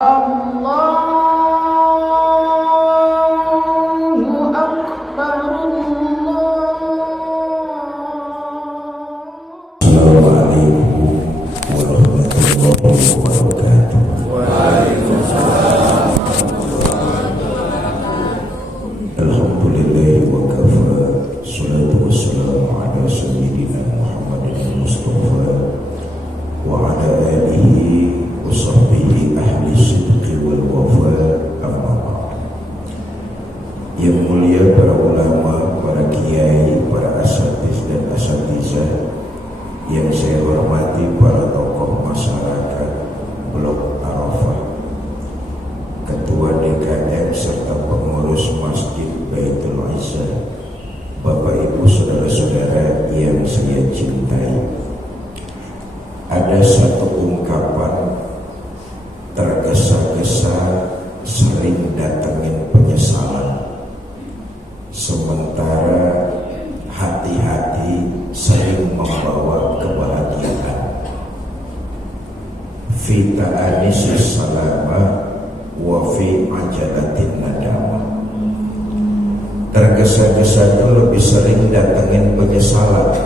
Allahu Akbar, Assalamualaikum warahmatullahi wabarakatuh. Waalaikumsalam. Alhamdulillahi wa kafa, salatu wassalamu ala sayyidina Muhammadin Mustafa wa ala alihi wa sahbihi ahli sidqi wal wafa, amma ba'd. Yang mulia para ulama, para kiai, para asatiz dan asatizah yang saya hormati, para tokoh masyarakat Blok Arafah, Ketua DKM serta pengurus Masjid Baitul Izzah, Bapak Ibu saudara-saudara yang saya cintai. Ada satu ungkapan tergesa-gesa sering datangin penyesalan, sementara hati-hati sering membawa kebahagiaan. Fita anisis salama wa fi ajalatin nadama. Tergesa-gesa itu lebih sering datangin penyesalan.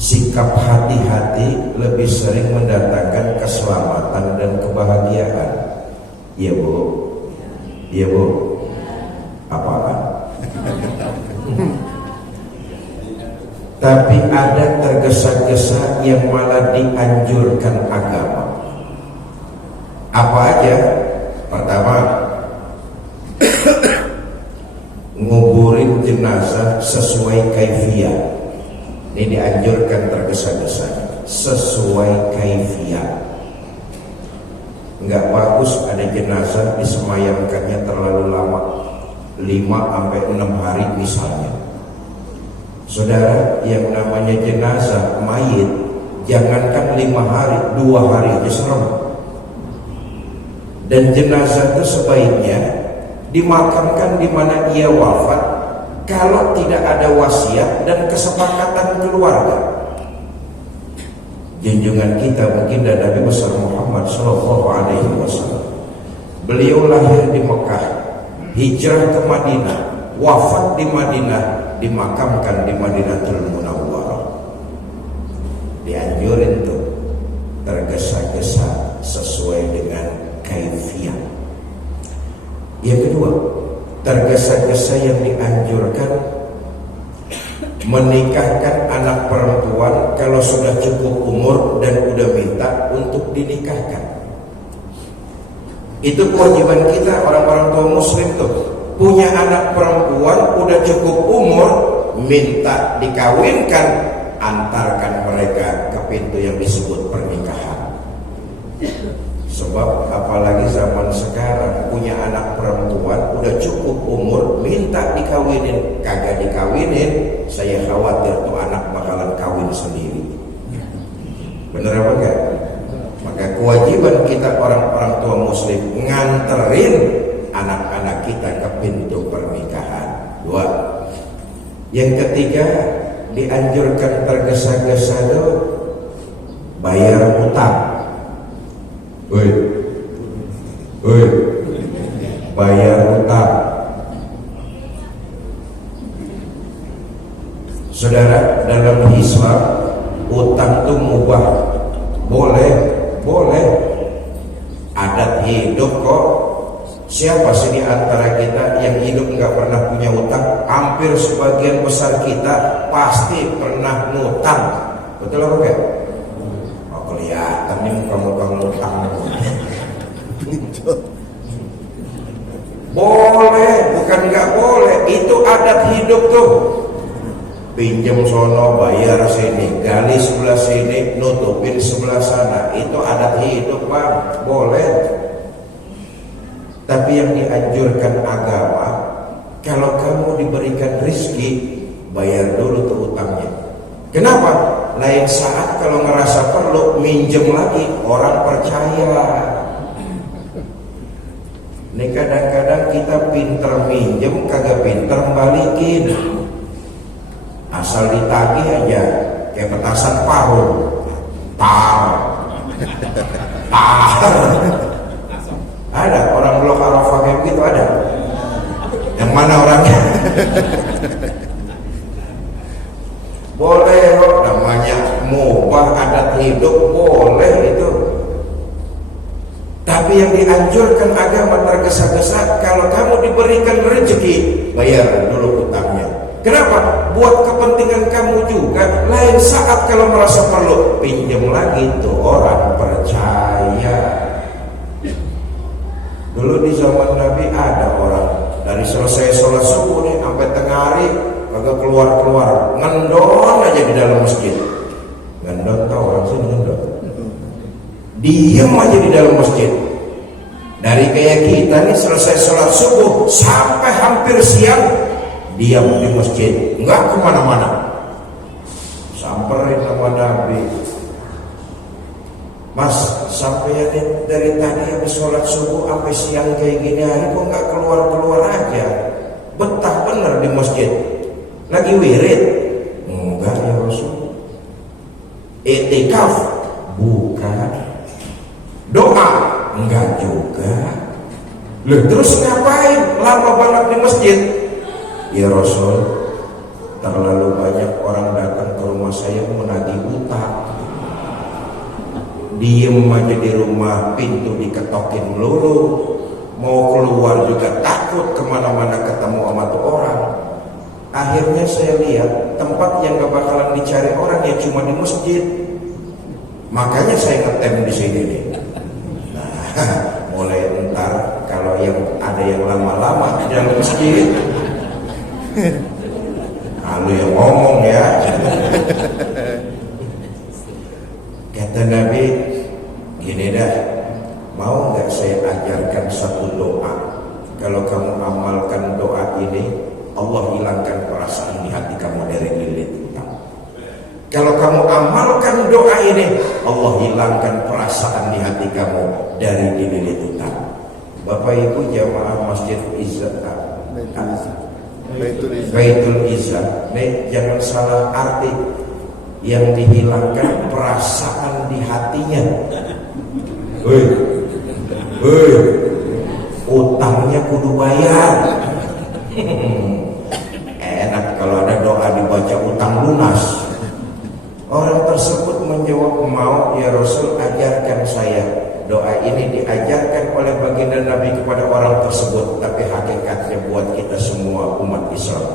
Sikap hati-hati lebih sering mendatangkan keselamatan dan kebahagiaan. Iya Bu? Iya Bu? Apaan? Tapi ada tergesa-gesa yang malah dianjurkan agama. Apa aja? Pertama, nguburin jenazah sesuai kaifiyah. Ini dianjurkan tergesa-gesa, sesuai kaifiyah. Enggak bagus ada jenazah disemayamkannya terlalu lama, 5-6 hari misalnya. Saudara, yang namanya jenazah mayit, jangankan 5 hari, 2 hari aja serem. Dan jenazah itu sebaiknya dimakamkan di mana ia wafat, kalau tidak ada wasiat dan kesepakatan keluarga. Junjungan kita baginda Nabi besar Muhammad sallallahu alaihi wasallam, beliau lahir di Mekah, hijrah ke Madinah, wafat di Madinah, dimakamkan di Madinatul Munawwarah. Dianjurin tuh tergesa-gesa sesuai dengan kaifiyah. Yang kedua, tergesa-gesa yang dianjurkan menikahkan anak perempuan kalau sudah cukup umur dan udah minta untuk dinikahkan. Itu kewajiban kita orang-orang tua muslim tuh. Punya anak perempuan udah cukup umur, minta dikawinkan, antarkan mereka ke pintu yang disebut pernikahan. Sebab apalagi zaman sekarang, punya anak perempuan udah cukup umur, minta dikawinin, kagak dikawinin, saya khawatir tuh anak bakalan kawin sendiri. Bener apa enggak? Maka kewajiban kita orang-orang tua muslim nganterin anak-anak kita ke pintu pernikahan. 2. Yang ketiga, dianjurkan tergesa-gesa tuh bayar utang. Woi, bayar utang. Saudara, dalam Islam utang itu mubah, boleh. Adat hidup kok. Siapa sih di antara kita yang hidup nggak pernah punya utang? Hampir sebagian besar kita pasti pernah ngutang. Betul apa enggak? Kelihatan nih muka-muka ngutang. Boleh, bukan nggak boleh. Itu adat hidup tuh. Pinjam sono, bayar sini, gali sebelah sini, nutupin sebelah sana. Itu adat hidup, Bang. Boleh. Tapi yang dianjurkan agama, kalau kamu diberikan rezeki, bayar dulu tuh utangnya. Kenapa? Lain saat kalau ngerasa perlu minjem lagi, orang percaya. Ini kadang-kadang kita pinter minjem, kagak pinter balikin. Asal ditagih aja, kayak petasan paru, tar, Ada orang blok Arafah kayak begitu ada. Yang mana orangnya? Boleh kok, namanya mubah adat hidup, boleh itu. Tapi yang dianjurkan agama tergesa-gesa, kalau kamu diberikan rezeki, bayar dulu utangnya. Kenapa? Buat kepentingan kamu juga. Lain saat kalau merasa perlu, pinjam lagi tuh orang percaya. Dulu di zaman Nabi ada orang dari selesai sholat subuh nih sampai tengah hari kagak keluar-keluar, ngendon aja di dalam masjid. Ngendon, tahu orang sini ngendon? Diem aja di dalam masjid. Dari kayak kita nih selesai sholat subuh sampai hampir siang diam di masjid, nggak kemana-mana. Samperin sama Nabi, Mas, sampai dari tadi habis sholat subuh sampai siang kayak gini hari kok nggak keluar-keluar aja? Betah bener di masjid. Lagi wirid? Enggak ya Rasul. I'tikaf? Bukan. Doa? Enggak juga. Loh, terus ngapain lama banget di masjid? Ya Rasul, terlalu banyak orang datang ke rumah saya menagih utang. Diem aja di rumah, pintu diketokin melulu. Mau keluar juga takut, kemana-mana ketemu sama tuh orang. Akhirnya saya lihat tempat yang gak bakalan dicari orang ya cuma di masjid. Makanya saya ngetem di sini nih. Nah, mulai ntar kalau yang ada yang lama-lama di dalam masjid, lalu yang ngomong ya. Kata Nabi, gini dah, mau nggak saya ajarkan satu doa? Kalau kamu amalkan doa ini, Allah hilangkan perasaan di hati kamu dari lilit utang. Kalau kamu amalkan doa ini, Allah hilangkan perasaan di hati kamu dari lilit utang. Bapak Ibu jamaah Masjid Izzah, Baitul Izzah, nih jangan salah arti. Yang dihilangkan perasaan di hatinya. Utangnya kudu bayar. Enak kalau ada doa dibaca utang lunas. Orang tersebut menjawab, mau ya Rasul, ajarkan saya. Doa ini diajarkan oleh baginda Nabi kepada orang tersebut, tapi hakikatnya buat kita semua umat Islam.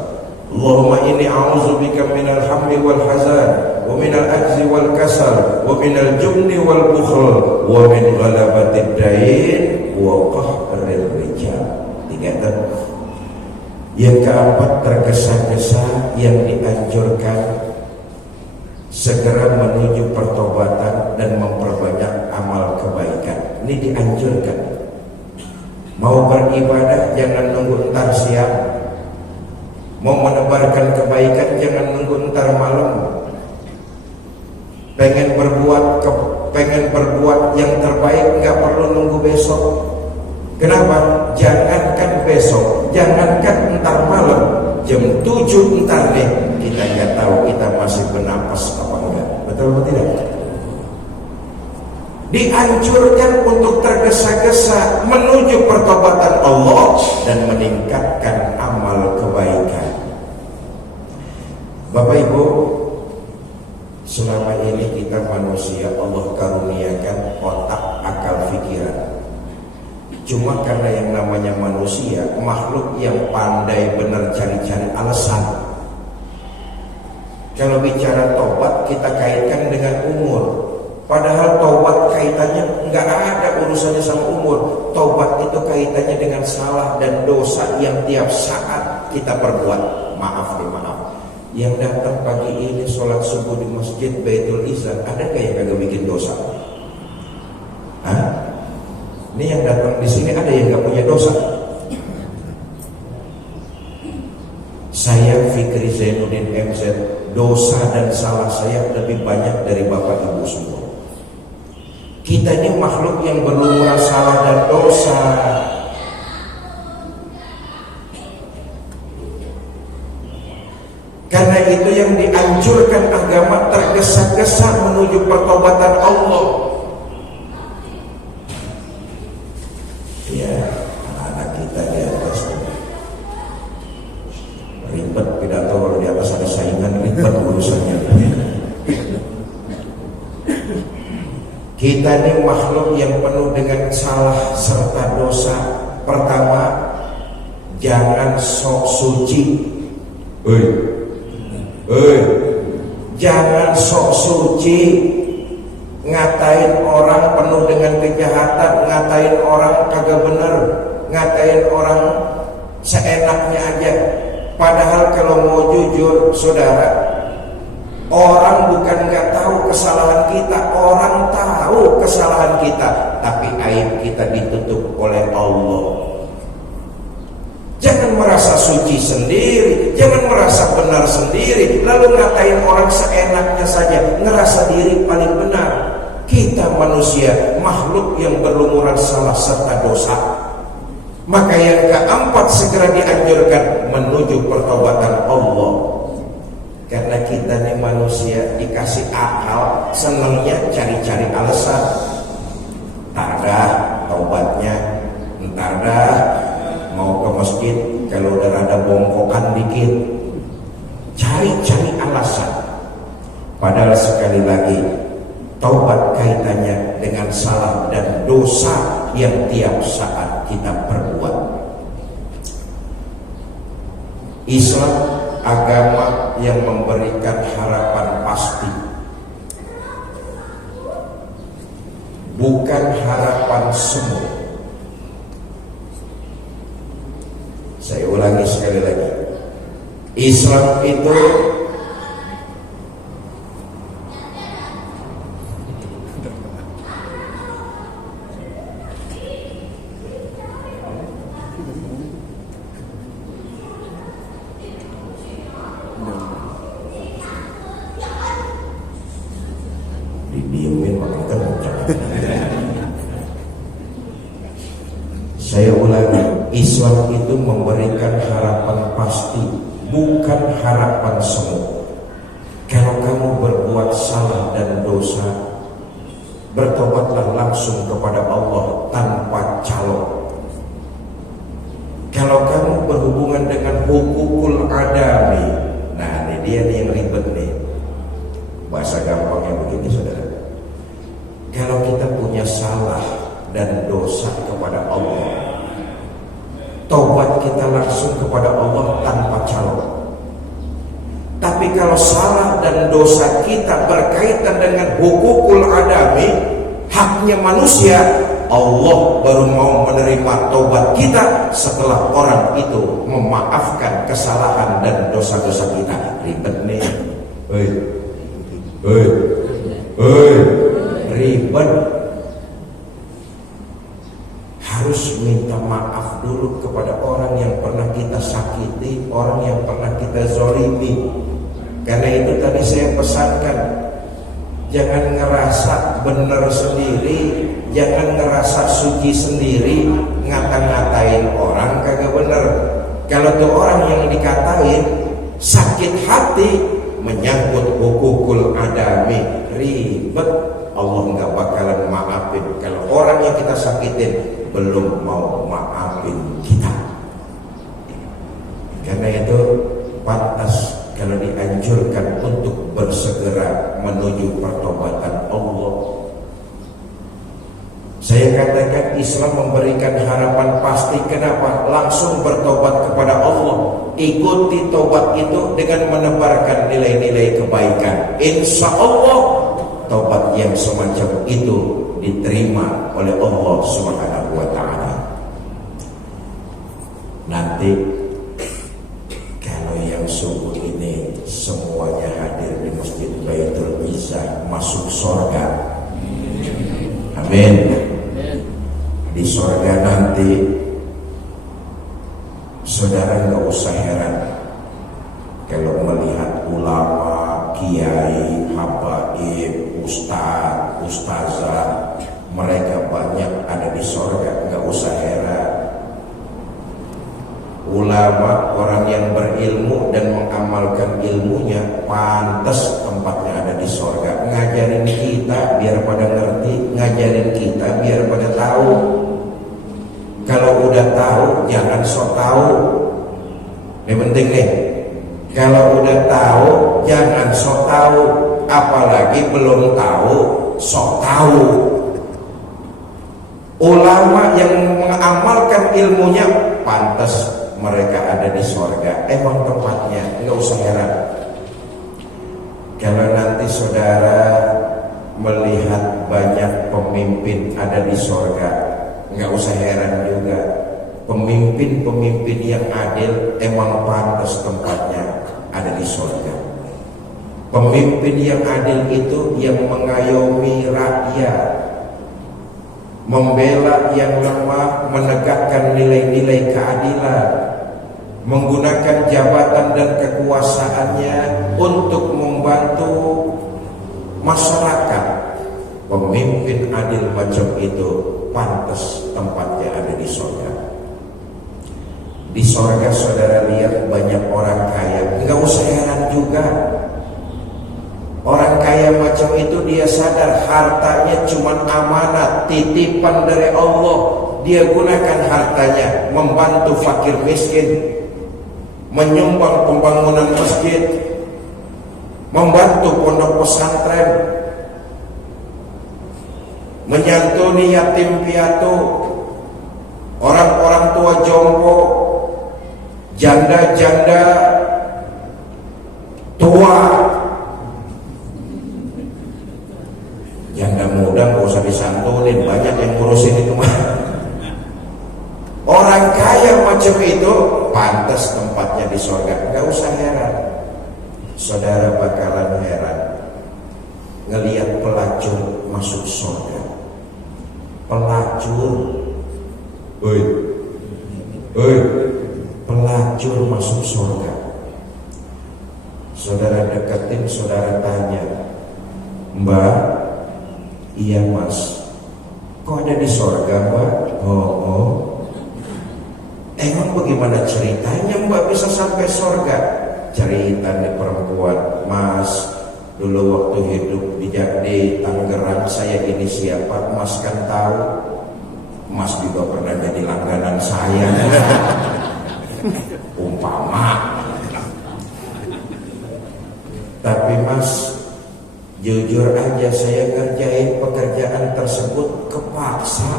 Allahumma inni a'udzubika minal hammi wal hazan wa minal ajzi wal kasal wa minal jubni wal bukhl wa min ghalabatid dain wa qahril rijal. 3 tahun. Yang keempat, tergesa-gesa yang dianjurkan segera menuju pertobatan dan memperbanyak amal kebaikan. Ini dianjurkan. Mau beribadah jangan nunggu entar siang. Mau menebarkan kebaikan jangan nunggu entar malam. Pengen berbuat yang terbaik nggak perlu nunggu besok. Kenapa? Jangankan besok, jangankan entar malam, jam 7 entar deh kita nggak tahu kita masih bernapas apa enggak. Betul atau tidak? Dianjurkan untuk tergesa-gesa menuju pertobatan Allah dan meningkatkan amal kebaikan. Bapak Ibu, selama ini kita manusia Allah karuniakan otak, akal, pikiran. Cuma karena yang namanya manusia, makhluk yang pandai benar cari-cari alasan. Kalau bicara tobat kita kaitkan dengan umur. Padahal taubat kaitannya nggak ada urusannya sama umur. Taubat itu kaitannya dengan salah dan dosa yang tiap saat kita perbuat. Maaf nih, maaf. Yang datang pagi ini sholat subuh di Masjid Baitul Izzah, ada kayak kagak bikin dosa? Hah? Ini yang datang di sini ada yang nggak punya dosa? Saya Fikri Zainuddin MZ, dosa dan salah saya lebih banyak dari Bapak Ibu semua. Kita ini makhluk yang berlumrah salah dan dosa. Karena itu yang dianjurkan agama tergesa-gesa menuju pertobatan Allah. Kita ini makhluk yang penuh dengan salah serta dosa. Pertama, jangan sok suci. Jangan sok suci. Ngatain orang penuh dengan kejahatan, ngatain orang kagak bener, ngatain orang seenaknya aja. Padahal kalau mau jujur, saudara, orang bukan nggak tahu kesalahan kita, orang tahu kesalahan kita, tapi aib kita ditutup oleh Allah. Jangan merasa suci sendiri, jangan merasa benar sendiri, lalu ngatain orang seenaknya saja, ngerasa diri paling benar. Kita manusia, makhluk yang berlumuran salah serta dosa. Maka yang keempat segera dianjurkan menuju pertobatan Allah. Karena kita nih manusia dikasih akal, senangnya cari-cari alasan. Entar dah taubatnya, entar dah mau ke masjid kalau udah rada bongkokan dikit, cari-cari alasan. Padahal sekali lagi, taubat kaitannya dengan salah dan dosa yang tiap saat kita perbuat. Islam agama yang memberikan harapan pasti, bukan harapan semu. Saya ulangi sekali lagi, Islam itu didiemin makin kencang. Saya ulangi, Islam itu memberikan harapan pasti, bukan harapan semu. Kalau kamu berbuat salah dan dosa, bertobatlah langsung kepada Allah tanpa calo. Kalau kamu berhubungan dengan hukukul adami, nah ini dia nih yang ribet nih. Bahasa gampangnya begini saudara, kalau kita punya salah dan dosa kepada Allah, taubat kita langsung kepada Allah tanpa calo. Tapi kalau salah dan dosa kita berkaitan dengan hukukul adami, haknya manusia, Allah baru mau menerima taubat kita setelah orang itu memaafkan kesalahan dan dosa-dosa kita. Ribet nih, ribet. Harus minta maaf dulu kepada orang yang pernah kita sakiti, orang yang pernah kita zolimi. Karena itu tadi saya pesankan, jangan ngerasa benar sendiri, jangan ngerasa suci sendiri, ngata-ngatain orang kagak bener. Kalau tuh orang yang dikatain sakit hati, menyangkut hukukul adami, ribet, Allah nggak bakalan maafin kalau orang yang kita sakitin belum mau maafin kita. Karena itu pantas kalau dianjurkan untuk bersegera menuju pertobatan Allah. Saya katakan Islam memberikan harapan pasti. Kenapa? Langsung bertobat kepada Allah. Ikuti tobat itu dengan menebarkan nilai-nilai kebaikan. Insya Allah tobat yang semacam itu diterima oleh Allah Subhanahu wa ta'ala. Nanti kalau yang subuh ini semuanya hadir di Masjid Baitul Izzah masuk surga. Amin. Di surga nanti saudara nggak usah heran kalau melihat ulama, kiai, habaib, ustaz, ustazah, mereka banyak ada di surga. Nggak usah heran. Ulama, orang yang berilmu dan mengamalkan ilmunya, pantas tempatnya ada di surga. Ngajarin kita biar pada ngerti, ngajarin kita biar pada tahu. Kalau udah tahu, jangan sok tahu. Ini penting nih. Kalau udah tahu, jangan sok tahu. Apalagi belum tahu, sok tahu. ulama yang mengamalkan ilmunya, pantas mereka ada di sorga. Emang tempatnya, nggak usah heran. Kalau nanti saudara melihat banyak pemimpin ada di sorga, nggak usah heran juga. Pemimpin-pemimpin yang adil emang pantas tempatnya ada di sorga. Pemimpin yang adil itu yang mengayomi rakyat, membela yang lemah, menegakkan nilai-nilai keadilan, menggunakan jabatan dan kekuasaannya untuk membantu masyarakat. Pemimpin adil macam itu pantas tempatnya ada di sorga. Di sorga saudara lihat banyak orang kaya, nggak usah heran juga. Orang kaya macam itu dia sadar hartanya cuma amanat, titipan dari Allah. Dia gunakan hartanya membantu fakir miskin, menyumbang pembangunan masjid, membantu pondok pesantren, menyantuni yatim piatu, orang-orang tua jompo, janda-janda tua. Janda muda gak usah disantunin, banyak yang ngurusin itu mah. Orang kaya macam itu pantas tempatnya di sorga. Gak usah heran, saudara bakalan heran ngelihat pelacur masuk sorga. Pelacur, pelacur masuk sorga. Saudara deketin, saudara tanya, Mbak, iya mas, kok ada di sorga mbak? Oh, emang bagaimana ceritanya mbak bisa sampai sorga? Cerita nih perempuan, mas, dulu waktu hidup di Tangerang saya ini siapa? Mas kan tahu, mas juga pernah jadi langganan saya. Umpama. Tapi mas, jujur aja saya ngerjain pekerjaan tersebut kepaksa.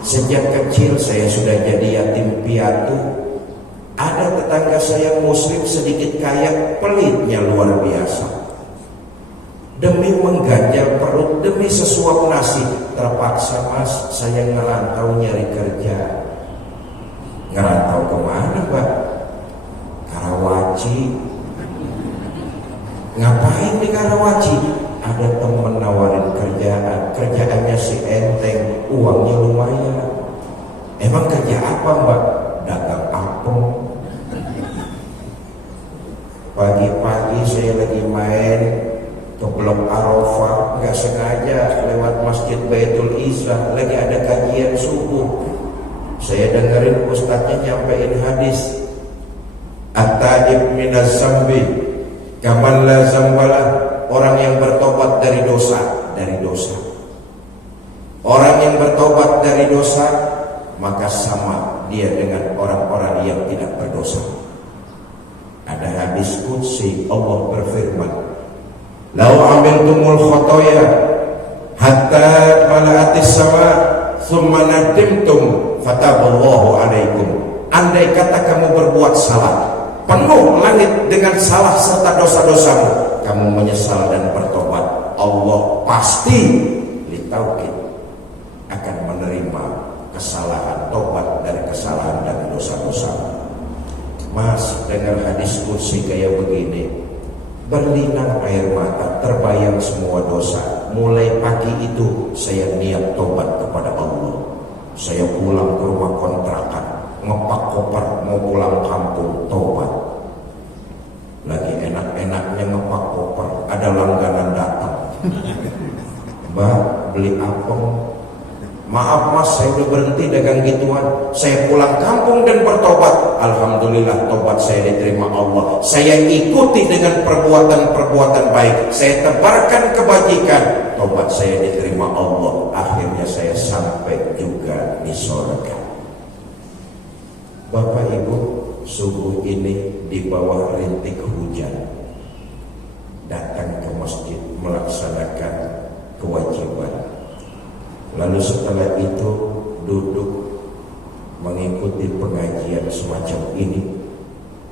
Sejak kecil saya sudah jadi yatim piatu. Ada tetangga saya muslim sedikit kaya, pelitnya luar biasa. Demi mengganjal perut, demi sesuap nasi, terpaksa mas saya ngerantau nyari kerja. Ngerantau kemana mbak? Karawaci. Ngapain di Karawaci? Ada temen nawarin kerjaan, kerjaannya si enteng, uangnya lumayan. Emang kerja apa mbak? Dagang apem. Pagi-pagi saya lagi main ke Blok Arafah, nggak sengaja lewat Masjid Baitul Izzah, lagi ada kajian subuh. Saya dengerin ustadznya nyampein hadis, at-taib minaz zambi kaman la zambala, orang yang bertobat dari dosa, orang yang bertobat dari dosa maka sama dia dengan orang-orang yang tidak berdosa. Ada hadis qudsi, Allah berfirman, "Lau amiltumul khotoya hatta mala'atis sama thumma nadimtum fataballahu alaikum." Andai kata kamu berbuat salah, penuh langit dengan salah serta dosa-dosamu, kamu menyesal dan bertobat, Allah pasti litauqid akan menerima kesalahan, tobat dari kesalahan dan dosa-dosamu. Mas, dengar hadis qudsi kayak begini, berlinang air mata, terbayang semua dosa. Mulai pagi itu saya niat tobat kepada Allah. Saya pulang ke rumah kontrakan, ngepak koper mau pulang kampung, tobat. Lagi enak-enaknya ngepak koper, ada langganan datang. Mbak, beli apem. Maaf mas, saya udah berhenti dagang gituan. Saya pulang kampung dan bertobat. Alhamdulillah tobat saya diterima Allah. Saya ikuti dengan perbuatan-perbuatan baik. Saya tebarkan kebajikan. Tobat saya diterima Allah. Akhirnya saya sampai juga di surga. Bapak Ibu, subuh ini di bawah rintik hujan, datang ke masjid melaksanakan kewajiban. Lalu setelah itu duduk mengikuti pengajian semacam ini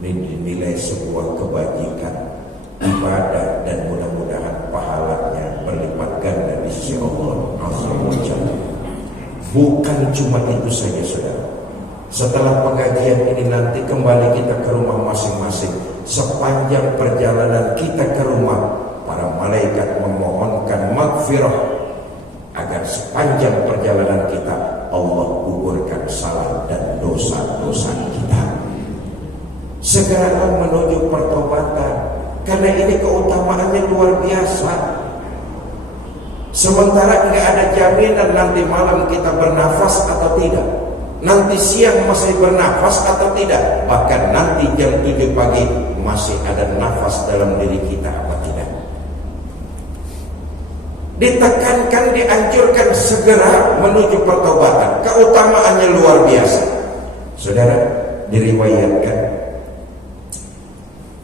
dinilai sebuah kebajikan ibadah, dan mudah-mudahan pahalanya berlipat ganda di sisi Allah Azza wa Jalla. Bukan cuma itu saja saudara. Setelah pengajian ini nanti kembali kita ke rumah masing-masing. Sepanjang perjalanan kita ke rumah, para malaikat memohonkan maghfirah agar sepanjang perjalanan kita Allah gugurkan salah dan dosa-dosa kita. Segeralah menuju pertobatan, karena ini keutamaannya luar biasa. Sementara nggak ada jaminan nanti malam kita bernafas atau tidak, nanti siang masih bernafas atau tidak, bahkan nanti jam 7 pagi masih ada nafas dalam diri kita apa tidak. Ditekankan, dianjurkan segera menuju pertobatan. Keutamaannya luar biasa. Saudara, diriwayatkan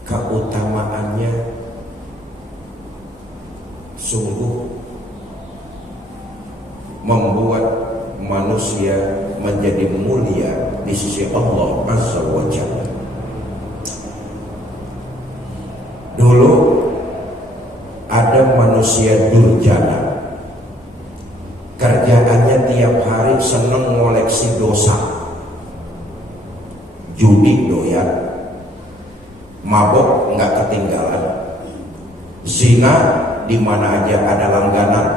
keutamaannya sungguh membuat manusia menjadi mulia di sisi Allah Azza wa Jalla. Dulu ada manusia durjana, kerjaannya tiap hari seneng ngoleksi dosa, judi doyan, mabok nggak ketinggalan, zina di mana aja ada langganan,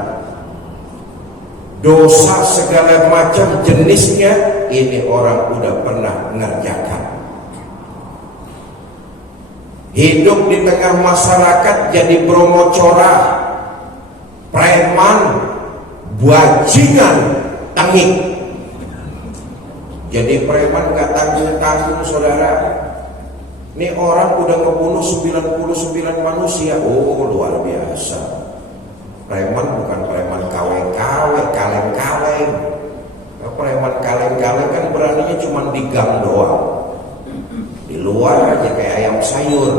dosa segala macam jenisnya ini orang udah pernah ngerjakan. Hidup di tengah masyarakat jadi bromocora, preman, bajingan, tengik. Jadi preman gak tanggung-tanggung saudara. Ini orang udah ngebunuh 99 manusia. Oh luar biasa. Preman bukan preman kaleng-kaleng. Preman kaleng-kaleng kan beraninya cuma di gang doang, di luar aja kayak ayam sayur.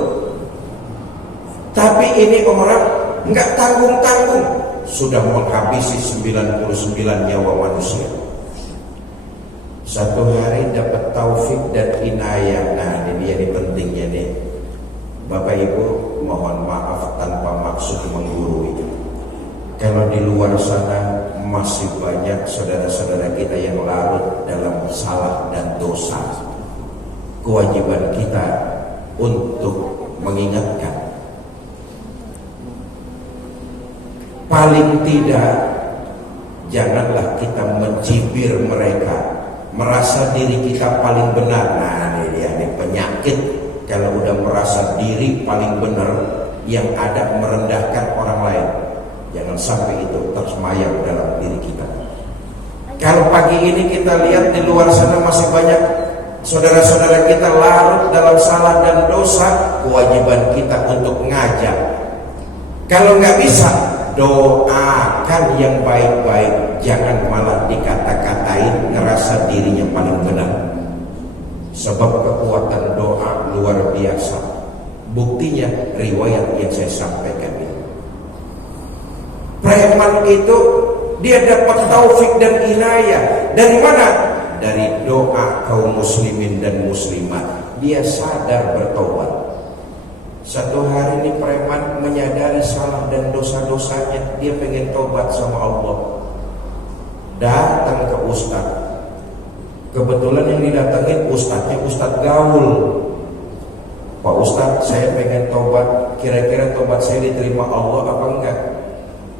Tapi ini orang nggak tanggung-tanggung, sudah menghabisi 99 nyawa manusia. Satu hari dapat taufik dan inayah. Nah ini dia nih pentingnya nih. Bapak Ibu mohon maaf tanpa maksud menggurui. Kalau di luar sana masih banyak saudara-saudara kita yang larut dalam salah dan dosa. Kewajiban kita untuk mengingatkan. Paling tidak janganlah kita mencibir mereka, merasa diri kita paling benar. Nah ini dia nih penyakit. Kalau udah merasa diri paling benar, yang ada merendahkan orang lain. Jangan sampai itu tersemayam dalam diri kita. Kalau pagi ini kita lihat di luar sana masih banyak saudara-saudara kita larut dalam salah dan dosa, kewajiban kita untuk ngajak. Kalau nggak bisa, doakan yang baik-baik, jangan malah dikata-katain ngerasa dirinya paling benar. Sebab kekuatan doa luar biasa. Buktinya riwayat yang saya sampaikan ini. Preman itu dia dapat taufik dan inayah dari mana? Dari doa kaum muslimin dan muslimat. Dia sadar bertobat. Satu hari ini preman menyadari salah dan dosa-dosanya, dia pengen tobat sama Allah. Datang ke ustaz. Kebetulan yang didatengin ustaznya ustaz gaul. Pak ustaz, saya pengen tobat. Kira-kira tobat saya diterima Allah apa enggak?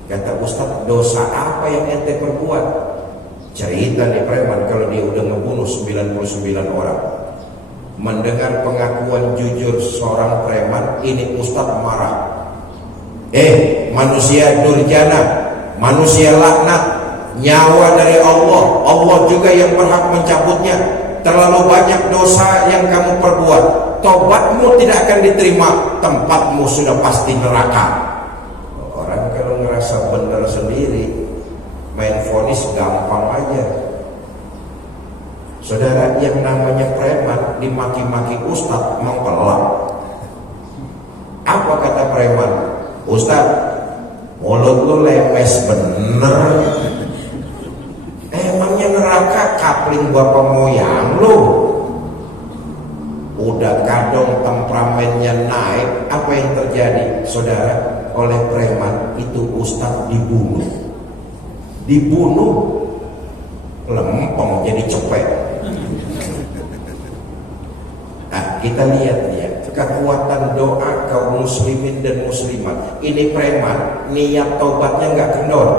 Kata ustaz, dosa apa yang ente perbuat? Cerita nih preman kalau dia udah ngebunuh 99 orang. Mendengar pengakuan jujur seorang preman, ini ustaz marah. Manusia durjana, manusia laknat, nyawa dari Allah, Allah juga yang berhak mencabutnya. Terlalu banyak dosa yang kamu perbuat, tobatmu tidak akan diterima, tempatmu sudah pasti neraka. Orang kalau ngerasa benar sendiri, main vonis gampang aja. Saudara, yang namanya preman dimaki-maki ustaz mempelak. Apa kata preman? Ustaz, mulut lu lemes bener. kapling bapak moyang lo. Udah kadang temperamennya naik, apa yang terjadi saudara? Oleh preman itu ustadz dibunuh lempeng jadi cepet. Nah, kita lihat ya kekuatan doa kaum muslimin dan muslimat. Ini preman niat taubatnya nggak kendor.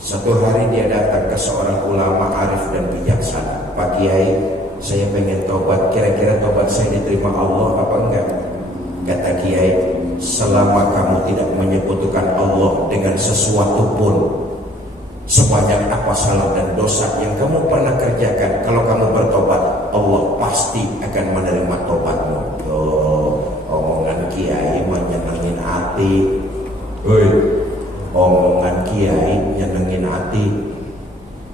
Satu hari dia datang ke seorang ulama arif dan bijaksana. Pak Kiai, saya pengen taubat, kira-kira taubat saya diterima Allah apa enggak? Kata Kiai, selama kamu tidak menyekutukan Allah dengan sesuatu pun, sebanyak apa salah dan dosa yang kamu pernah kerjakan, kalau kamu bertobat, Allah pasti akan menerima tobatmu. Omongan Kiai menyenangin hati. Omongan Kiai nyenengin hati,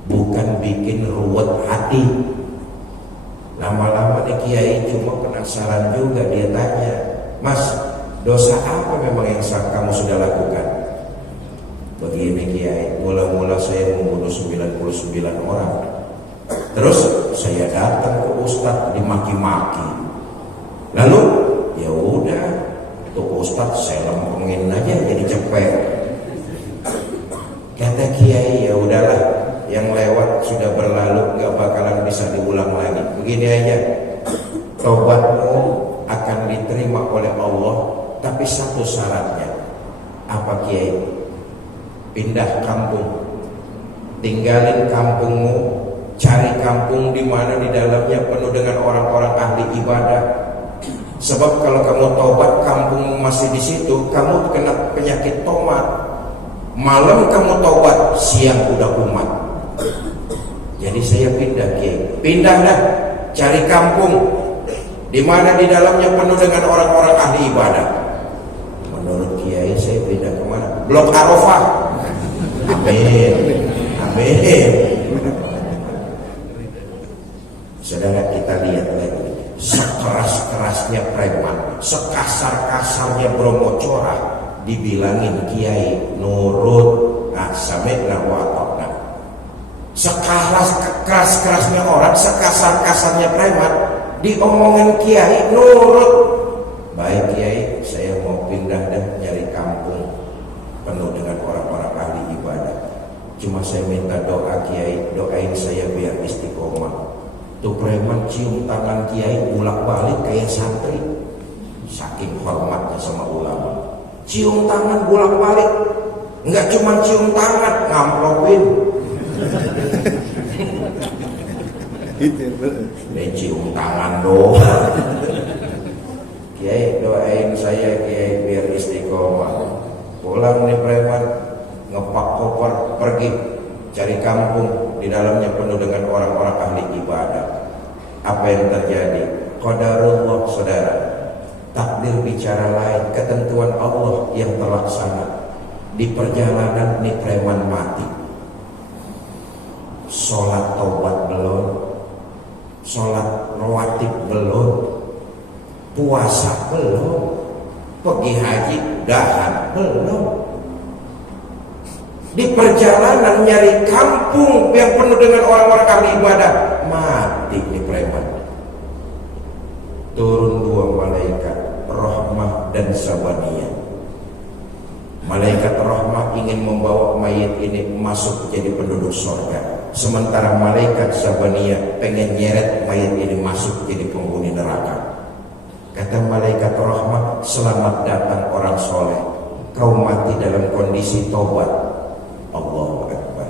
bukan bikin ruwet hati. Lama-lama nih Kiai cuma penasaran juga, dia tanya, Mas, dosa apa memang yang kamu sudah lakukan? Begini Kiai, mula-mula saya membunuh 99 orang. Terus saya datang ke Ustadz dimaki-maki. Lalu ya udah, tuh Ustadz saya lempengin aja jadi cepet. Kata Kiai, ya udahlah, yang lewat sudah berlalu, gak bakalan bisa diulang lagi. Begini aja, tobatmu akan diterima oleh Allah, tapi satu syaratnya. Apa Kiai? Pindah kampung, tinggalin kampungmu, cari kampung di mana di dalamnya penuh dengan orang-orang ahli ibadah. Sebab kalau kamu taubat kampung masih di situ, kamu kena penyakit tomat. Malam kamu taubat, siang udah umat. Jadi saya pindah Kiai, pindah dah, cari kampung di mana di dalamnya penuh dengan orang-orang ahli ibadah. Menurut Kiai saya pindah kemana? Blok Arafah. Amin, amin. Saudara, kita lihat lagi, sekeras-kerasnya preman, sekasar-kasarnya Bromo Corah, dibilangin Kiai nurut, sami'na wa ata'na. Sekeras-kerasnya orang, sekasar-kasarnya preman, diomongin Kiai nurut. Baik Kiai, saya mau pindah dan nyari kampung penuh dengan orang-orang ahli ibadah. Cuma saya minta doa Kiai, doain saya biar istiqomah. Tuh preman cium tangan Kiai bolak-balik kayak santri, saking hormatnya sama ulama. Cium tangan bolak-balik, nggak cuma cium tangan, ngamplopin. Ini cium tangan doang. Kiai doain saya Kiai biar istiqomah. Pulang nih preman, ngepak koper pergi cari kampung di dalamnya penuh dengan orang-orang ahli ibadah. Apa yang terjadi? Qadarullah saudara. Takdir bicara lain, ketentuan Allah yang terlaksana. Di perjalanan nih preman mati. Sholat taubat belum, sholat rawatib belum, puasa belum, pergi haji udahan belum. Di perjalanan nyari kampung yang penuh dengan orang-orang ahli ibadah, mati nih preman. Turun dua malaikat, Rahmah dan Sabaniyah. Malaikat Rahmah ingin membawa mayit ini masuk jadi penduduk surga, sementara malaikat Sabaniyah pengen nyeret mayit ini masuk jadi penghuni neraka. Kata malaikat Rahmah, selamat datang orang soleh, kau mati dalam kondisi tobat. Allahu Akbar.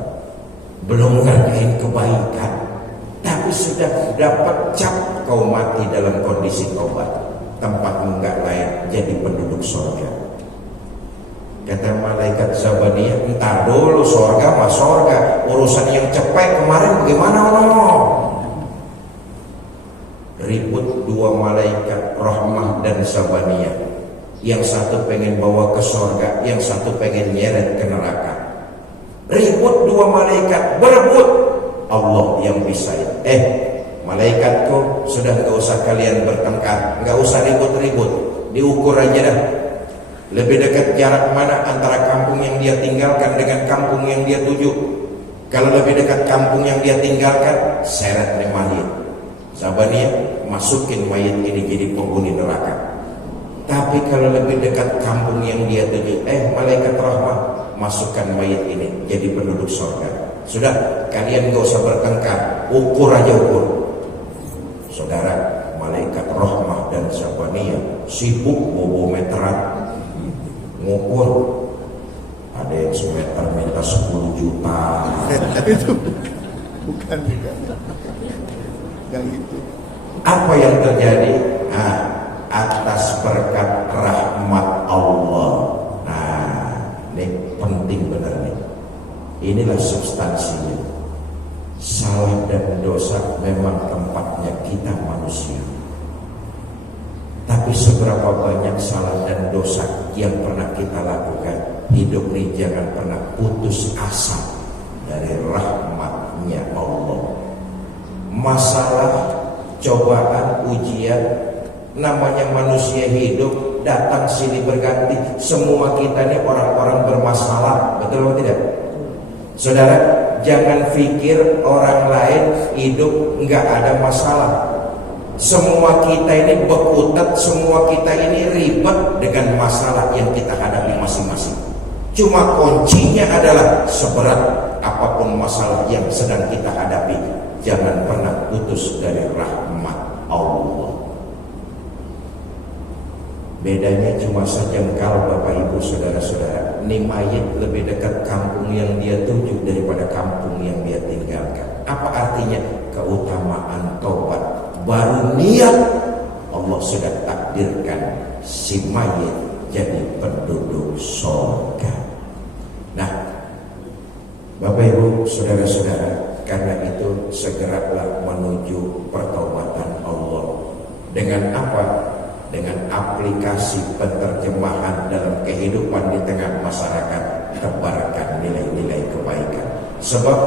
Belum ngerjain kebaikan, tapi sudah dapat cap kau mati dalam kondisi tobat. Tempatmu enggak layak jadi penduduk surga. Kata malaikat Sabaniyah, entar dulu, surga mah surga, urusan yang cepet kemarin bagaimana ono? Ribut dua malaikat Rahmah dan Sabaniyah. Yang satu pengen bawa ke surga, yang satu pengen nyeret ke neraka. Ribut dua malaikat, berebut. Allah yang bisa. Malaikatku, sudah gak usah kalian bertengkar, gak usah ribut-ribut, diukur aja dah. Lebih dekat jarak mana antara kampung yang dia tinggalkan dengan kampung yang dia tuju. Kalau lebih dekat kampung yang dia tinggalkan, seret nih mayit. Sabaniyah, masukin mayit ini jadi penghuni neraka. Tapi kalau lebih dekat kampung yang dia tuju, malaikat rahmat, masukkan mayit ini jadi penduduk surga. Sudah, kalian gak usah bertengkar, ukur aja ukur. Saudara, malaikat rahmah dan Sabaniyah sibuk bobo meteran, ngukur. Ada yang semeter minta 10 juta. Itu bukan juga. Yang itu. Apa yang terjadi? Atas berkat rahmat Allah. Ini penting benar nih. Inilah substansinya. Salah dan dosa memang tempatnya kita manusia. Tapi seberapa banyak salah dan dosa yang pernah kita lakukan, hidup ini jangan pernah putus asa dari rahmatnya Allah. Masalah, cobaan, ujian, namanya manusia hidup, datang sini berganti. Semua kita ini orang-orang bermasalah, betul atau tidak? Saudara, jangan pikir orang lain hidup nggak ada masalah. Semua kita ini berkutat, semua kita ini ribet dengan masalah yang kita hadapi masing-masing. Cuma kuncinya adalah seberat apapun masalah yang sedang kita hadapi, jangan pernah putus dari rahmat Allah. Bedanya cuma sejengkal, Bapak Ibu Saudara-saudara. Ini mayit lebih dekat kampung yang dia tuju daripada kampung yang dia tinggalkan. Apa artinya? Keutamaan taubat. Baru niat, Allah sudah takdirkan si mayit jadi penduduk surga. Nah, Bapak Ibu Saudara-saudara, karena itu segeralah menuju pertobatan Allah. Dengan apa? Dengan aplikasi penerjemahan dalam kehidupan di tengah masyarakat, tebarkan nilai-nilai kebaikan. Sebab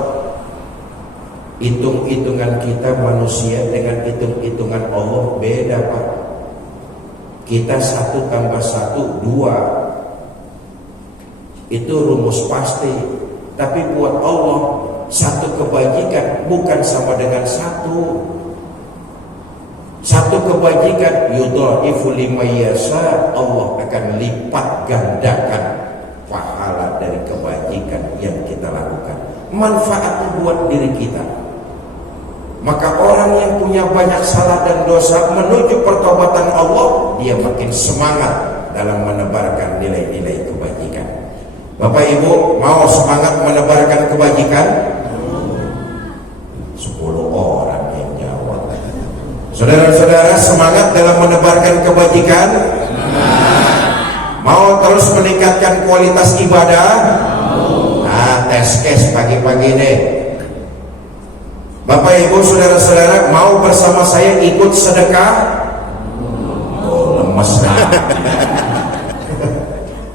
hitung-hitungan kita manusia dengan hitung-hitungan Allah beda, Pak. Kita 1 tambah 1 2, itu rumus pasti. Tapi buat Allah, 1 kebajikan bukan sama dengan 1. 1 kebajikan yudha'ifu liman yasha, Allah akan lipat gandakan pahala dari kebajikan yang kita lakukan. Manfaatnya buat diri kita. Maka orang yang punya banyak salah dan dosa menuju pertobatan Allah, dia makin semangat dalam menebarkan nilai-nilai kebajikan. Bapak Ibu mau semangat menebarkan kebajikan? 10 orang yang jawab. Saudara-saudara semangat dalam menebarkan kebajikan? Mau terus meningkatkan kualitas ibadah? Tes case pagi-pagi nih. Bapak Ibu Saudara-saudara mau bersama saya ikut sedekah? Lemes dah.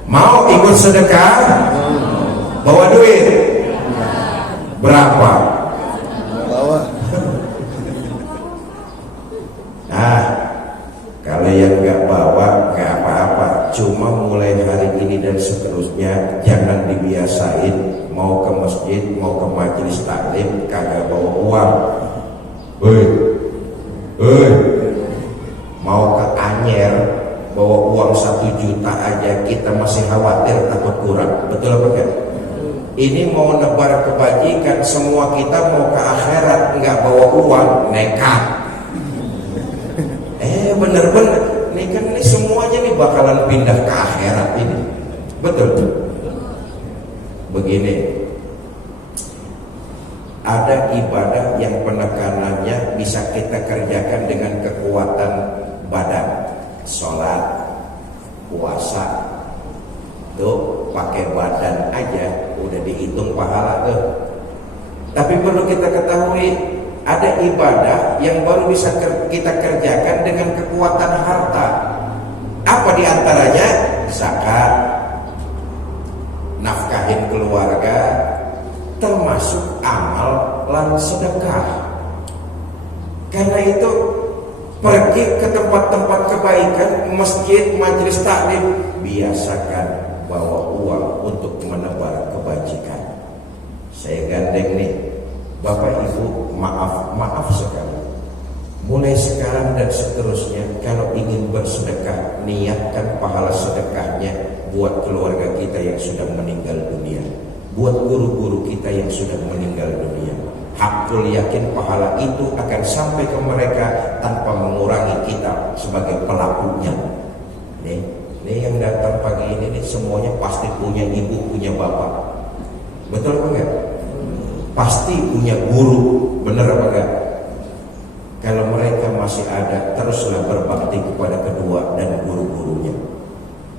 Mau ikut sedekah? Bawa duit? Berapa? Bawa. Kalau yang nggak bawa nggak apa-apa. Cuma mulai hari ini dan seterusnya jangan dibiasain mau ke masjid, mau ke majelis taklim kagak bawa uang. Mau ke Anyer bawa uang 1 juta aja kita masih khawatir takut kurang. Betul apa enggak? Ini mau nebar kebajikan, semua kita mau ke akhirat nggak bawa uang, nekat. Bener-bener nih kan ini semuanya nih bakalan pindah ke akhirat ini. Betul. Begini, ada ibadah yang penekanannya bisa kita kerjakan dengan kekuatan badan. Sholat, puasa, tuh pakai badan aja udah dihitung pahala tuh. Tapi perlu kita ketahui, ada ibadah yang baru bisa kita kerjakan dengan kekuatan harta. Apa diantaranya? Zakat, nafkahin keluarga, termasuk amal lan sedekah. Karena itu pergi ke tempat-tempat kebaikan, masjid, majelis taklim, biasakan bawa uang untuk menebar kebajikan. Saya ganti gandeng nih, Bapak Ibu maaf sekali. Mulai sekarang dan seterusnya, kalau ingin bersedekah, niatkan pahala sedekahnya buat keluarga kita yang sudah meninggal dunia, buat guru-guru kita yang sudah meninggal dunia. Hakul yakin pahala itu akan sampai ke mereka tanpa mengurangi kita sebagai pelakunya. Nih yang datang pagi ini semuanya pasti punya ibu, punya bapak. Betul apa enggak? Pasti punya guru, benar apa enggak? Kalau mereka masih ada, teruslah berbakti kepada kedua dan guru-gurunya.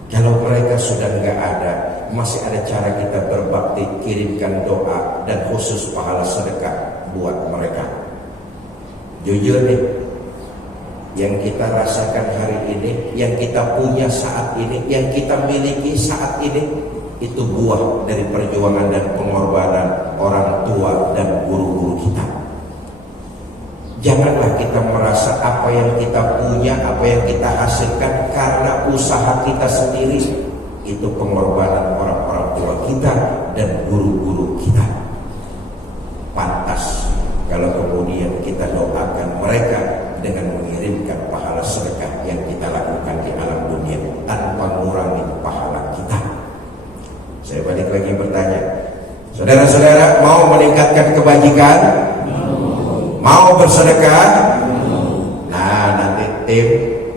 Kalau mereka sudah enggak ada, masih ada cara kita berbakti, kirimkan doa dan khusus pahala sedekah buat mereka. Jujur nih, yang kita rasakan hari ini, yang kita punya saat ini, yang kita miliki saat ini, itu buah dari perjuangan dan pengorbanan orang tua dan guru-guru kita. Janganlah kita merasa apa yang kita punya, apa yang kita hasilkan karena usaha kita sendiri. Itu pengorbanan orang-orang tua kita dan guru-guru kita. Pantas kalau kemudian kita doakan mereka dengan mengirimkan pahala sedekah yang kita lakukan di alam dunia tanpa mengurangi pahala kita. Saya balik lagi bertanya, saudara-saudara mau meningkatkan kebajikan? Mau bersedekah? Nah, nanti tim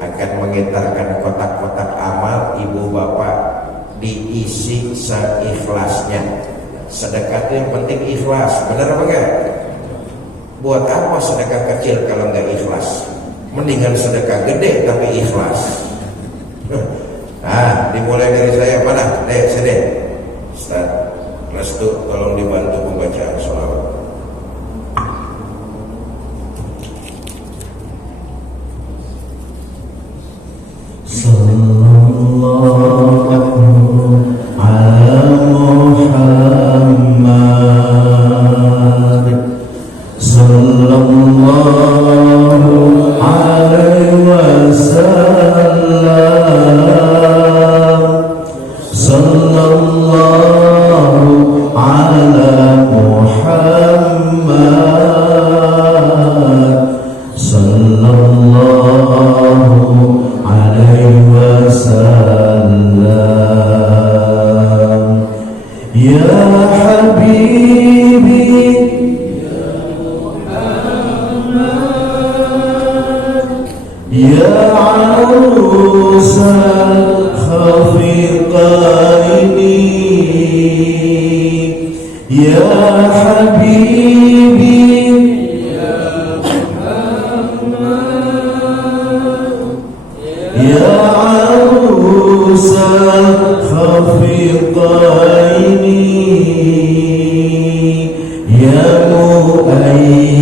akan mengitarkan kotak-kotak amal, ibu bapak diisi seikhlasnya. Sedekah itu yang penting ikhlas, benar apa enggak? Buat apa sedekah kecil kalau enggak ikhlas? Mendingan sedekah gede tapi ikhlas. Nah, dimulai dari saya. Mana? Sini Ustaz Restu, tolong dibantu pembacaan sholawat. Sallallahu ala Muhammad, sallallahu alaihi wasallam, sallallahu ala Muhammad, sallallahu alaihi wasallam. Ya Habibi, ya arusal khafiqaini, ya Habibi, ya arusal khafiqaini, ya mu'ayyad,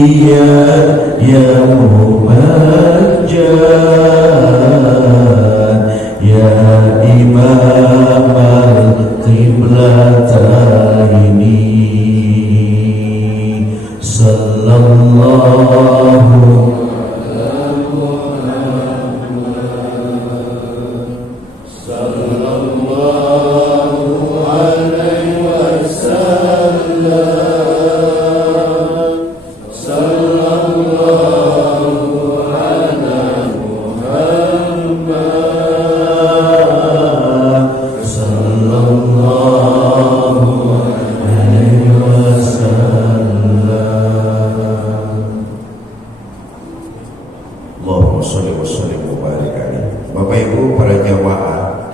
ya mumajjad, ya imam al-qiblataini, sallallahu Allahumma sholli wa sallim wa barik alaihi. Bapak Ibu para jamaah,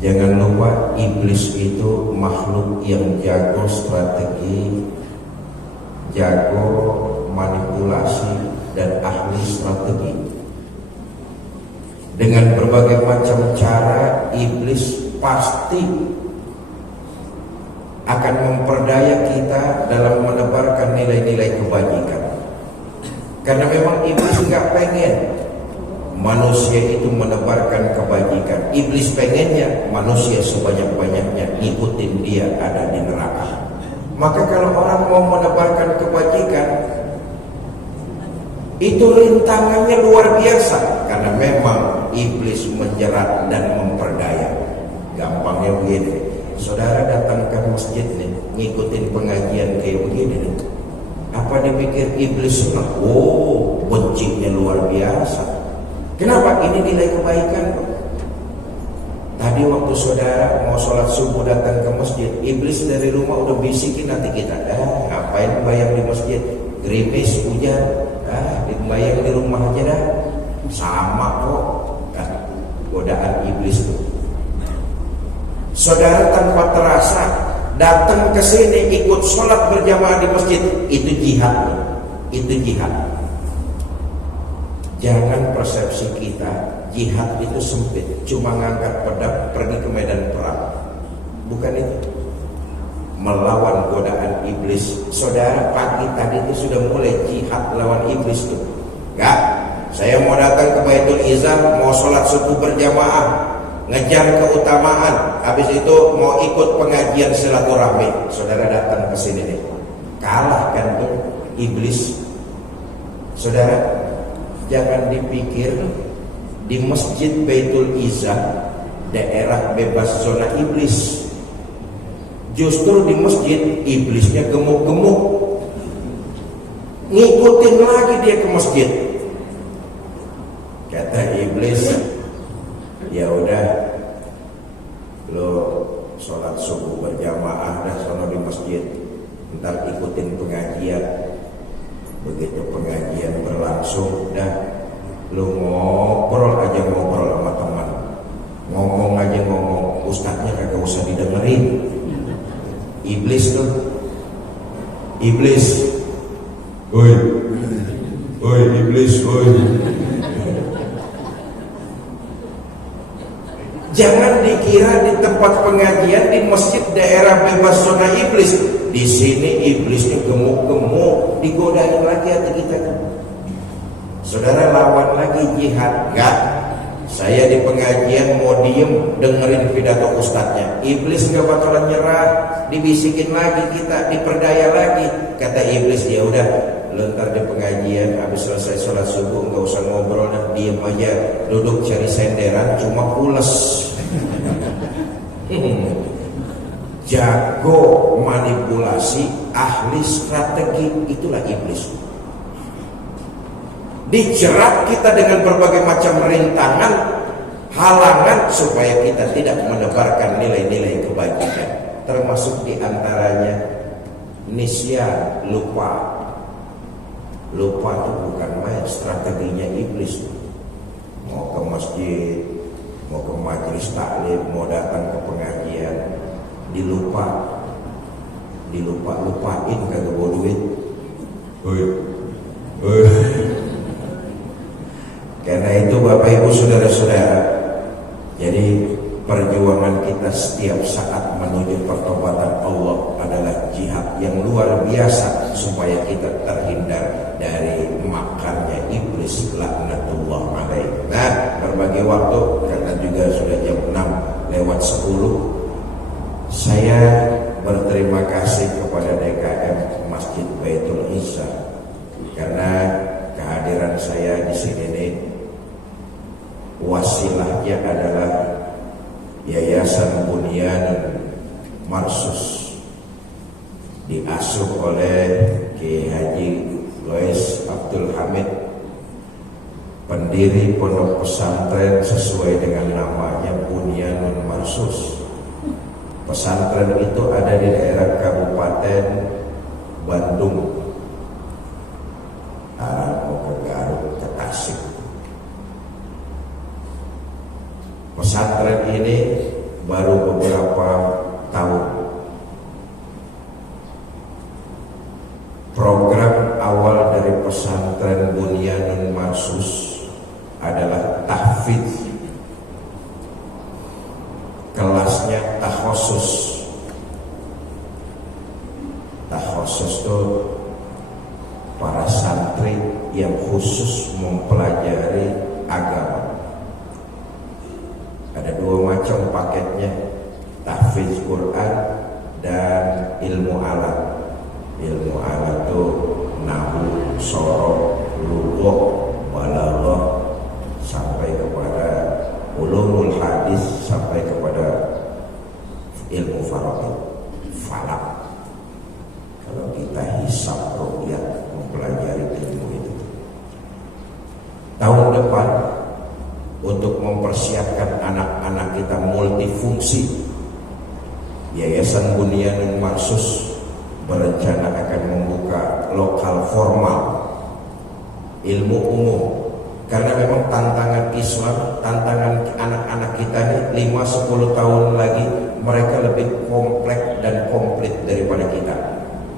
jangan lupa iblis itu makhluk yang jago strategi, jago manipulasi dan ahli strategi. Dengan berbagai macam cara, iblis pasti akan memperdaya kita dalam menebarkan nilai-nilai kebajikan. Karena memang iblis nggak pengen manusia itu menebarkan kebajikan. Iblis pengennya manusia sebanyak-banyaknya ngikutin dia ada di neraka. Maka kalau orang mau menebarkan kebajikan, itu rintangannya luar biasa. Karena memang iblis menjerat dan memperdaya. Gampangnya begini, saudara datang ke masjid nih, ngikutin pengajian kayak begini nih, apa dia mikir iblis senang? Oh, bencinya luar biasa. Kenapa? Ini nilai kebaikan. Tadi waktu saudara mau sholat subuh datang ke masjid, iblis dari rumah udah bisikin nanti kita, ngapain bayang di masjid, gerimis, hujan, bayang di rumah aja dah, sama kok. Godaan iblis tuh. Saudara tanpa terasa datang ke sini ikut sholat berjamaah di masjid, itu jihad, itu jihad. Jangan persepsi kita jihad itu sempit, cuma ngangkat pedang pergi ke medan perang. Bukan itu. Melawan godaan iblis. Saudara pagi tadi itu sudah mulai jihad lawan iblis tuh. Enggak, saya mau datang ke Baitul Izzah, mau sholat subuh berjamaah, ngejar keutamaan, habis itu mau ikut pengajian silaturahmi. Saudara datang ke sini nih, kalahkan tuh iblis. Saudara, jangan dipikir di Masjid Baitul Izzah daerah bebas zona iblis. Justru di masjid iblisnya gemuk-gemuk, ngikutin lagi dia ke masjid. Kata iblis, ya udah, lo sholat subuh berjamaah dah sono di masjid, ntar ikutin pengajian. Begitu pengajian berlangsung, dah lo ngobrol aja ngobrol sama teman, ngomong aja ngomong, ustadznya kagak usah didengerin. Iblis tuh, iblis, oi, oi iblis, oi. Jangan dikira di tempat pengajian di masjid daerah bebas zona iblis. Di sini iblisnya gemuk-gemuk, digodain lagi hati kita. Saudara lawan lagi jihad, enggak? Saya di pengajian mau diem dengerin pidato ustadznya. Iblis gak bakalan nyerah, dibisikin lagi kita, diperdaya lagi. Kata iblis, ya udah, lu ntar di pengajian habis selesai sholat subuh nggak usah ngobrol, dah diem aja, duduk cari senderan, cuma pules. Jago manipulasi, ahli strategi, itulah iblis. Dijerat kita dengan berbagai macam rintangan, halangan supaya kita tidak menebarkan nilai-nilai kebaikan. Termasuk diantaranya nisyan, lupa. Lupa itu bukan main, strateginya iblis. Mau ke masjid, mau ke majelis taklim, mau datang ke pengajian, dilupain kagak bawa duit. Karena itu Bapak Ibu saudara-saudara, jadi perjuangan kita setiap saat menuju pertobatan Allah adalah jihad yang luar biasa supaya kita terhindar dari makannya iblis laknatullah alaih. Nah, berbagi waktu karena juga sudah jam 6:10, saya berterima kasih kepada DKM Masjid Baitul Izzah karena kehadiran saya di sini nih wasilahnya adalah Yayasan Bunyanun Marsus, diasuh oleh Kiai Haji Lois Abdul Hamid, pendiri pondok pesantren sesuai dengan namanya Bunyanun Marsus. Pesantren itu ada di daerah Kabupaten Bandung, arah mau ke Garut, ke Tasik. Pesantren ini baru beberapa tahun. Program awal dari pesantren Bunyanun Marsus adalah tahfidz. Kelasnya takhosus. Takhosus itu para santri yang khusus mempelajari agama. Ada dua macam paketnya, tahfidz Quran dan ilmu alat. Ilmu alat itu nahwu, sorof, lughah, balaghah, sampai kepada ulumul hadis, sampai kepada ilmu faraid. mempersiapkan anak-anak kita multifungsi. Yayasan Bunyanul Marsus berencana akan membuka lokal formal ilmu umum, karena memang tantangan Islam, tantangan anak-anak kita ini 5-10 tahun lagi mereka lebih kompleks dan komplit daripada kita.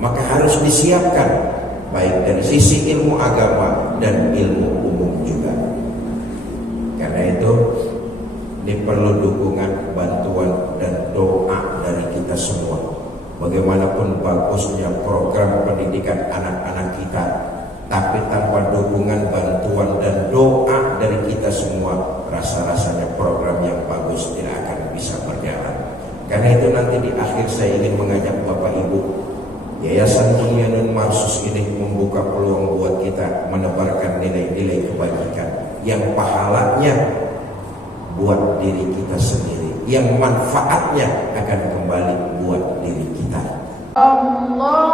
Maka harus disiapkan baik dari sisi ilmu agama dan ilmu umum juga. Karena itu ini perlu dukungan, bantuan dan doa dari kita semua. Bagaimanapun bagusnya program pendidikan anak-anak kita, tapi tanpa dukungan, bantuan dan doa dari kita semua, rasa-rasanya program yang bagus tidak akan bisa berjalan. Karena itu nanti di akhir saya ingin mengajak Bapak Ibu, Yayasan Bunyanul Marsus ini membuka peluang buat kita menebarkan nilai-nilai kebajikan yang pahalanya buat diri kita sendiri, yang manfaatnya akan kembali buat diri kita. Allah